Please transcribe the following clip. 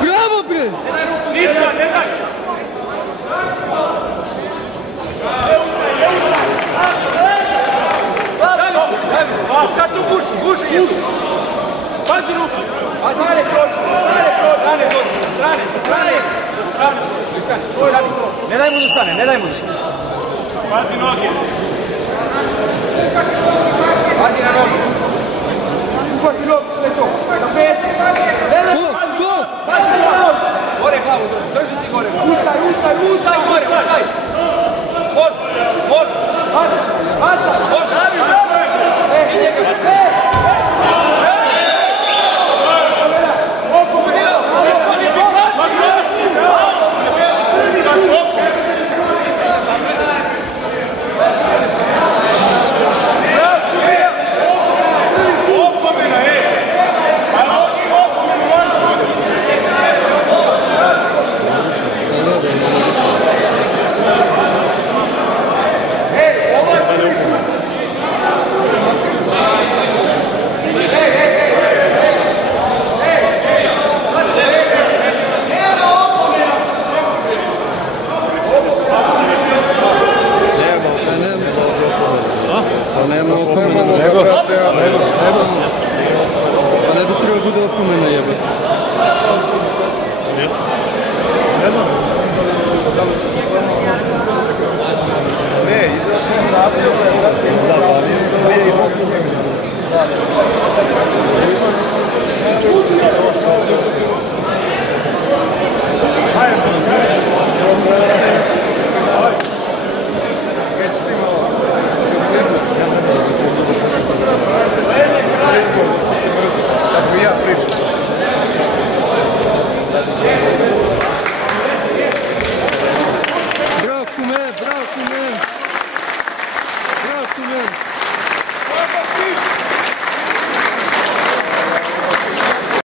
Bravo bre! Ništa, ne daj! Sad tu guši! Pazi ruku! Asale prosi! Sa strane! Ne daj mu da stane, Pazi noge! Pazi na noge! Uhvati nogu, sve to! Sa pete! To! Pazi na nogu! Gore glavu, drži si gore glavu! Ustaj gore, ustaj! Može! Baca! Pa ne bi trebao bude opomena jebati. Jeste? Ne, ide naprijed. Da, pa nije imati. Tako i ja pričam. Bravo kumen! Bravo kumen!